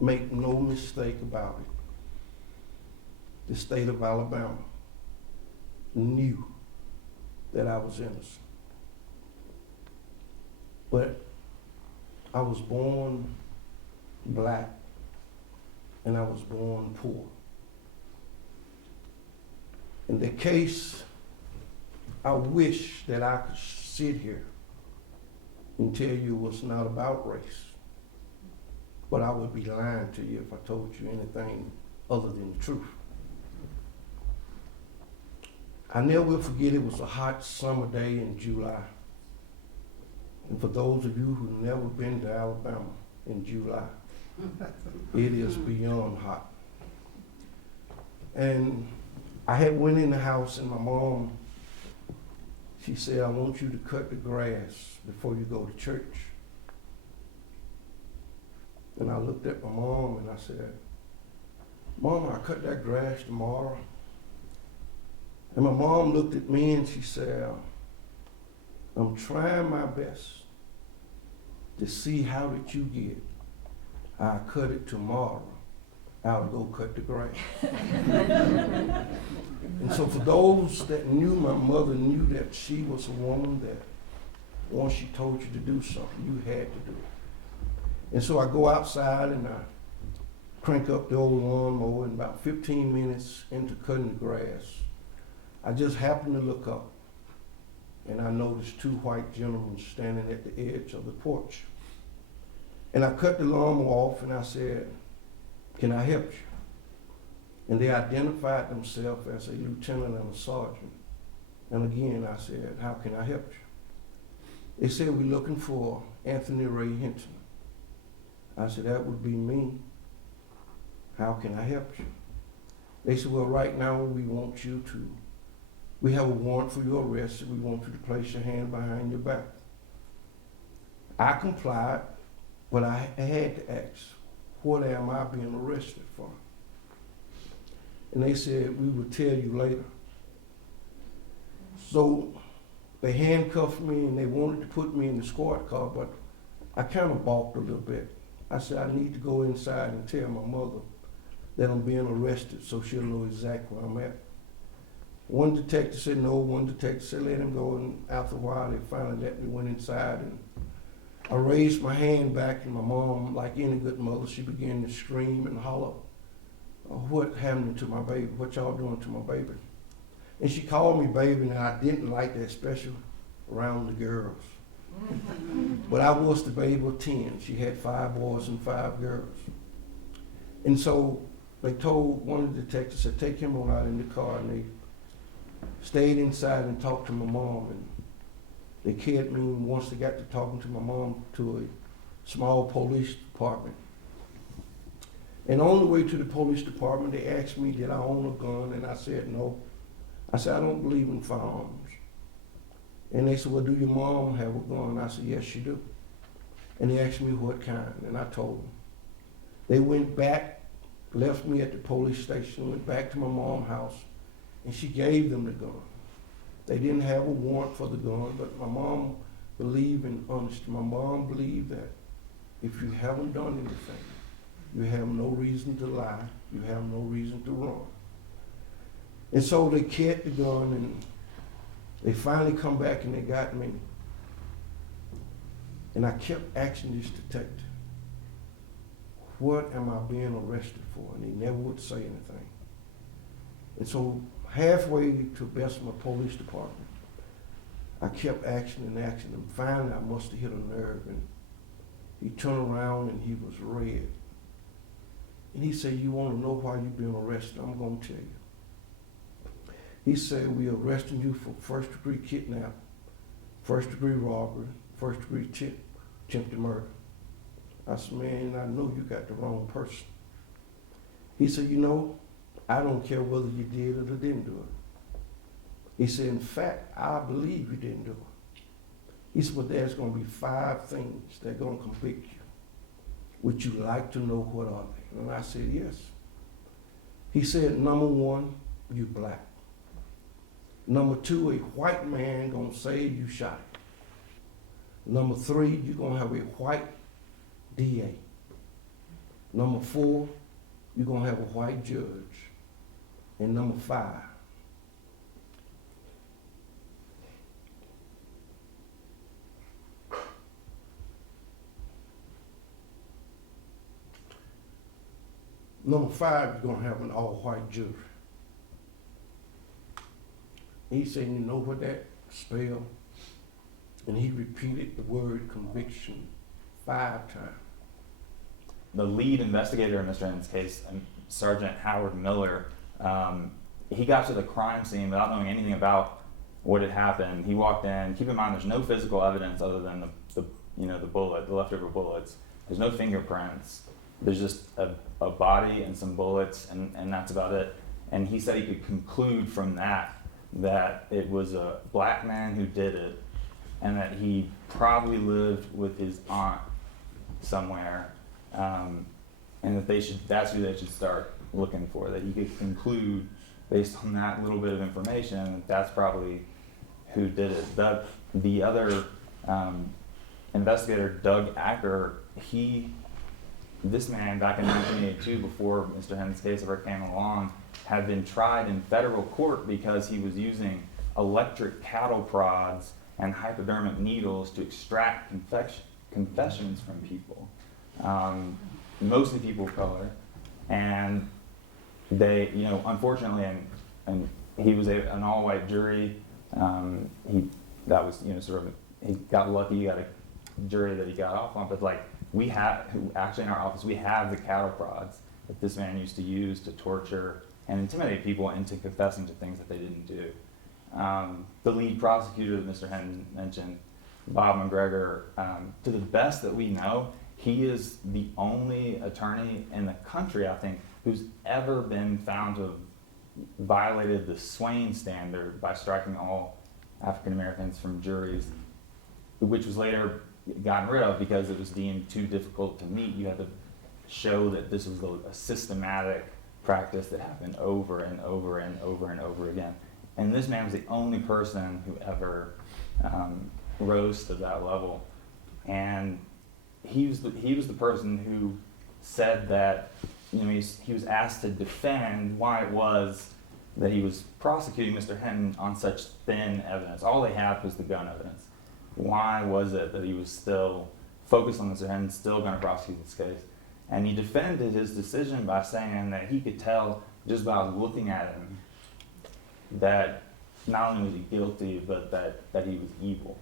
make no mistake about it, the state of Alabama knew that I was innocent. But I was born black and I was born poor. In the case, I wish that I could sit here and tell you it was not about race, but I would be lying to you if I told you anything other than the truth. I never will forget, it was a hot summer day in July. And for those of you who've never been to Alabama in July, it is beyond hot. And I had went in the house and my mom, she said, I want you to cut the grass before you go to church. And I looked at my mom and I said, Mom, I cut that grass tomorrow. And my mom looked at me and she said, I'm trying my best to see how did you get. I cut it tomorrow. I'll go cut the grass. And so for those that knew my mother, knew that she was a woman that once she told you to do something, you had to do it. And so I go outside and I crank up the old lawnmower, and about 15 minutes into cutting the grass, I just happened to look up and I noticed two white gentlemen standing at the edge of the porch. And I cut the lawnmower off and I said, can I help you? And they identified themselves as a lieutenant and a sergeant. And again, I said, how can I help you? They said, we're looking for Anthony Ray Hinton. I said, that would be me. How can I help you? They said, well, right now we have a warrant for your arrest and we want you to place your hand behind your back. I complied, but I had to ask, what am I being arrested for? And they said, we will tell you later. So they handcuffed me and they wanted to put me in the squad car, but I kind of balked a little bit. I said, I need to go inside and tell my mother that I'm being arrested so she'll know exactly where I'm at. One detective said no, one detective said let him go, and after a while they finally let me went inside, and I raised my hand back, and my mom, like any good mother, she began to scream and holler, what happened to my baby? What y'all doing to my baby? And she called me baby, and I didn't like that, especially around the girls. But I was the baby of 10. She had 5 boys and 5 girls. And so they told one of the detectives, said, take him on out in the car, and they stayed inside and talked to my mom, and they carried me, once they got to talking to my mom, to a small police department. And on the way to the police department, they asked me, did I own a gun? And I said, no. I said, I don't believe in firearms. And they said, well, do your mom have a gun? I said, yes, she do. And they asked me what kind, and I told them. They went back, left me at the police station, went back to my mom's house, and she gave them the gun. They didn't have a warrant for the gun, but my mom believed in honesty. My mom believed that if you haven't done anything, you have no reason to lie, you have no reason to run. And so they kept the gun, and they finally come back and they got me. And I kept asking this detective, what am I being arrested for? And he never would say anything. And so halfway to Bessemer Police Department, I kept asking and asking him. Finally, I must have hit a nerve, and he turned around and he was red. And he said, you want to know why you've been arrested? I'm going to tell you. He said, we're arresting you for first-degree kidnapping, first-degree robbery, first-degree attempted murder. I said, man, I know you got the wrong person. He said, you know, I don't care whether you did it or didn't do it. He said, in fact, I believe you didn't do it. He said, but there's going to be 5 things that are going to convict you. Would you like to know what are they? And I said, yes. He said, number 1, you black. Number 2, a white man gonna say you shot him. Number 3, you're gonna have a white DA. Number 4, you're gonna have a white judge. And number 5, you're gonna have an all-white jury. He said, you know what that spell? And he repeated the word conviction 5 times. The lead investigator in Mr. Hinton's case, Sergeant Howard Miller, he got to the crime scene without knowing anything about what had happened. He walked in. Keep in mind, there's no physical evidence other than the bullet, the leftover bullets. There's no fingerprints. There's just a body and some bullets, and that's about it. And he said he could conclude from that it was a black man who did it, and that he probably lived with his aunt somewhere, and that that's who they should start looking for. That he could conclude based on that little bit of information that that's probably who did it. The other investigator, Doug Acker, this man back in 1982, before Mr. Hinton's case ever came along, had been tried in federal court because he was using electric cattle prods and hypodermic needles to extract confessions from people, mostly people of color. And they, unfortunately, and he was an all-white jury. He got lucky, he got a jury that he got off on. But actually in our office, we have the cattle prods that this man used to use to torture and intimidate people into confessing to things that they didn't do. The lead prosecutor that Mr. Hinton mentioned, Bob McGregor, to the best that we know, he is the only attorney in the country, I think, who's ever been found to have violated the Swain standard by striking all African Americans from juries, which was later gotten rid of because it was deemed too difficult to meet. You had to show that this was a systematic practice that happened over and over and over and over again. And this man was the only person who ever rose to that level. And he was the person who said that, he was asked to defend why it was that he was prosecuting Mr. Hinton on such thin evidence. All they had was the gun evidence. Why was it that he was still focused on Mr. Hinton, still going to prosecute this case? And he defended his decision by saying that he could tell just by looking at him that not only was he guilty, but that he was evil.